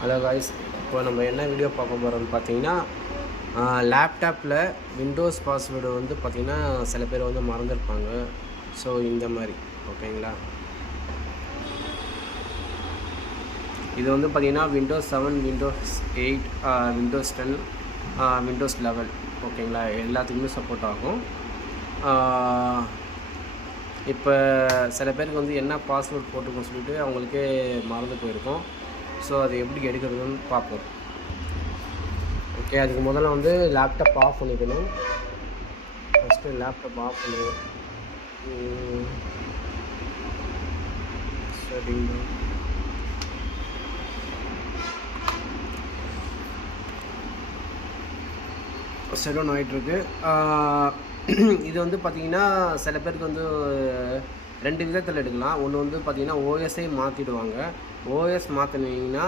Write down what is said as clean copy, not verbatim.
Hello guys, இப்போ நம்ம என்ன வீடியோ பார்க்க போகிறோம்னு பார்த்தீங்கன்னா, லேப்டாப்பில் விண்டோஸ் பாஸ்வேர்டு வந்து பார்த்திங்கன்னா சில பேர் வந்து மறந்துருப்பாங்க. ஸோ இந்த மாதிரி ஓகேங்களா. இது வந்து பார்த்திங்கன்னா விண்டோஸ் 7, விண்டோஸ் 8, விண்டோஸ் 10, விண்டோஸ் 11 ஓகேங்களா, எல்லாத்துக்குமே சப்போர்ட் ஆகும். இப்போ சில பேருக்கு வந்து என்ன பாஸ்வேர்ட் போட்டுருக்கோன்னு சொல்லிட்டு அவங்களுக்கே மறந்து போயிருக்கும். ஸோ அது எப்படி எடுக்கிறதுன்னு பார்ப்போம். ஓகே, அதுக்கு முதல்ல வந்து லேப்டாப் ஆஃப் பண்ணிக்கணும். ஃபஸ்ட்டு லேப்டாப் ஆஃப் பண்ணுவோம். சரிங்க, செட் ஆகிட்டுருக்கு. இது வந்து பார்த்திங்கன்னா சில பேருக்கு வந்து 2 விதத்தில் எடுக்கலாம். ஒன்று வந்து பார்த்திங்கன்னா ஓஎஸ்ஸே மாற்றிடுவாங்க. ஓஎஸ் மாற்றினீங்கன்னா